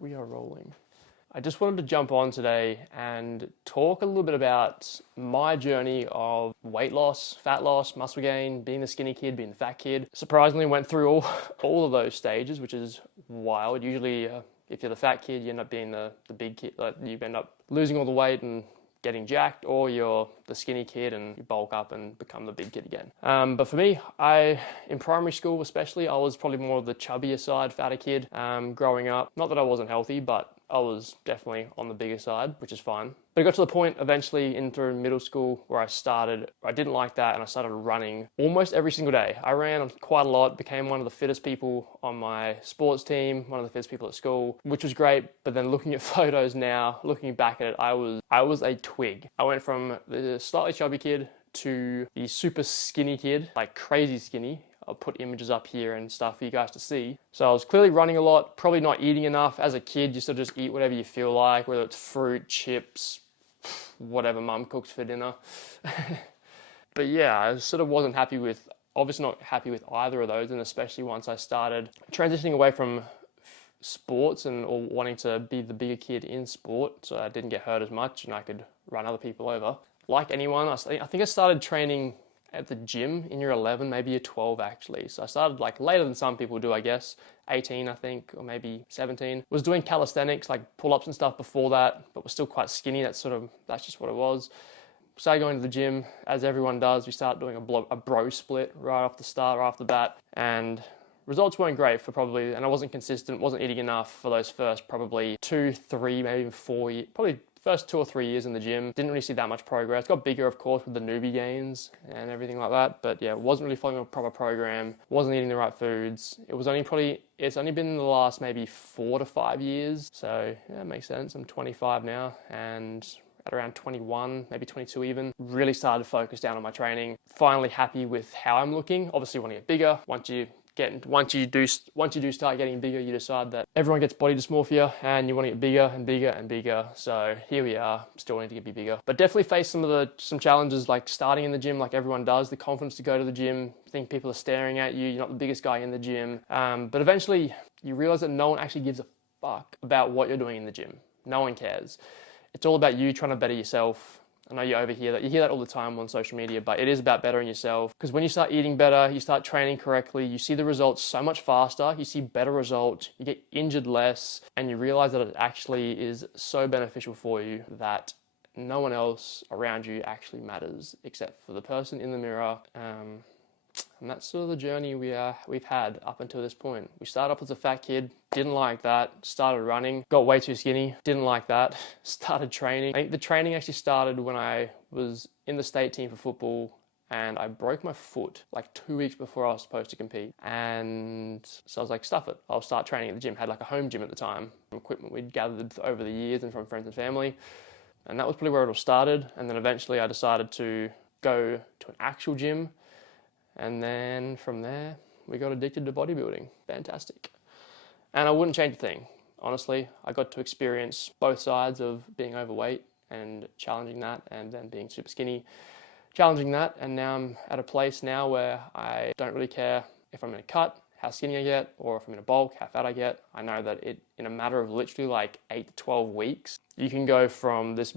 we are rolling. I just wanted to jump on today and talk a little bit about my journey of weight loss, fat loss, muscle gain, being the skinny kid, being the fat kid. Surprisingly, went through all of those stages, which is wild. Usually, if you're the fat kid, you end up being the big kid. Like, you end up losing all the weight and getting jacked, or you're the skinny kid and you bulk up and become the big kid again. But for me, in primary school especially, I was probably more of the chubbier side, fatter kid growing up. Not that I wasn't healthy, but I was definitely on the bigger side, which is fine. But it got to the point eventually into middle school where I didn't like that, and I started running almost every single day. I ran quite a lot, became one of the fittest people on my sports team, one of the fittest people at school, which was great. But then looking at photos now, looking back at it, I was a twig. I went from the slightly chubby kid to the super skinny kid, like crazy skinny. I'll put images up here and stuff for you guys to see. So I was clearly running a lot, probably not eating enough. As a kid, you sort of just eat whatever you feel like, whether it's fruit, chips, whatever mum cooks for dinner. But yeah, I sort of wasn't happy with, obviously not happy with either of those, and especially once I started transitioning away from sports or wanting to be the bigger kid in sport, so I didn't get hurt as much and I could run other people over. Like anyone, I think I started training at the gym in year 11, maybe year 12 actually. So I started like later than some people do, I guess, 18 I think, or maybe 17. Was doing calisthenics, like pull-ups and stuff before that, but was still quite skinny. That's just what it was. Started going to the gym, as everyone does. We start doing a bro split right off the bat, and results weren't great and I wasn't consistent, wasn't eating enough for those first probably 2, 3, maybe even 4 years, probably first 2 or 3 years in the gym. Didn't really see that much progress. Got bigger, of course, with the newbie gains and everything like that. But yeah, wasn't really following a proper program. Wasn't eating the right foods. It's only been in the last maybe 4 to 5 years. So yeah, it makes sense. I'm 25 now, and at around 21, maybe 22 even, really started to focus down on my training. Finally happy with how I'm looking. Obviously want to get bigger. Once you do start getting bigger, you decide that everyone gets body dysmorphia and you want to get bigger and bigger and bigger. So here we are, still wanting to be bigger. But definitely face some challenges, like starting in the gym like everyone does, the confidence to go to the gym, think people are staring at you, you're not the biggest guy in the gym. But eventually you realize that no one actually gives a fuck about what you're doing in the gym. No one cares. It's all about you trying to better yourself. I know you hear that all the time on social media, but it is about bettering yourself. Because when you start eating better, you start training correctly, you see the results so much faster, you see better results, you get injured less, and you realize that it actually is so beneficial for you that no one else around you actually matters except for the person in the mirror. And that's sort of the journey we've had up until this point. We started off as a fat kid, didn't like that, started running, got way too skinny, didn't like that, started training. I think the training actually started when I was in the state team for football, and I broke my foot like 2 weeks before I was supposed to compete. And so I was like, stuff it, I'll start training at the gym. Had like a home gym at the time, from equipment we'd gathered over the years and from friends and family. And that was probably where it all started. And then eventually I decided to go to an actual gym. And then from there, we got addicted to bodybuilding. Fantastic. And I wouldn't change a thing. Honestly, I got to experience both sides of being overweight and challenging that, and then being super skinny, challenging that. And now I'm at a place now where I don't really care if I'm in a cut, how skinny I get, or if I'm in a bulk, how fat I get. I know that in a matter of literally like 8 to 12 weeks, you can go from this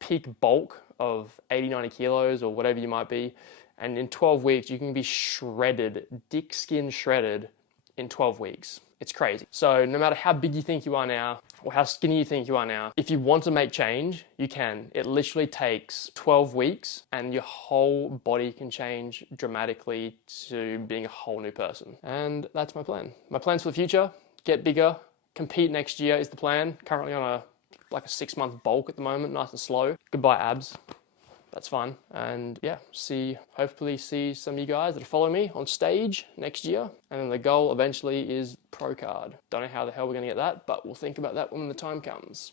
peak bulk of 80, 90 kilos or whatever you might be, and in 12 weeks, you can be shredded, dick skin shredded in 12 weeks. It's crazy. So no matter how big you think you are now, or how skinny you think you are now, if you want to make change, you can. It literally takes 12 weeks and your whole body can change dramatically to being a whole new person. And that's my plan. My plans for the future: get bigger, compete next year is the plan. Currently on a 6-month bulk at the moment, nice and slow. Goodbye abs. That's fun. And yeah, hopefully see some of you guys that follow me on stage next year. And then the goal eventually is pro card. Don't know how the hell we're going to get that, but we'll think about that when the time comes.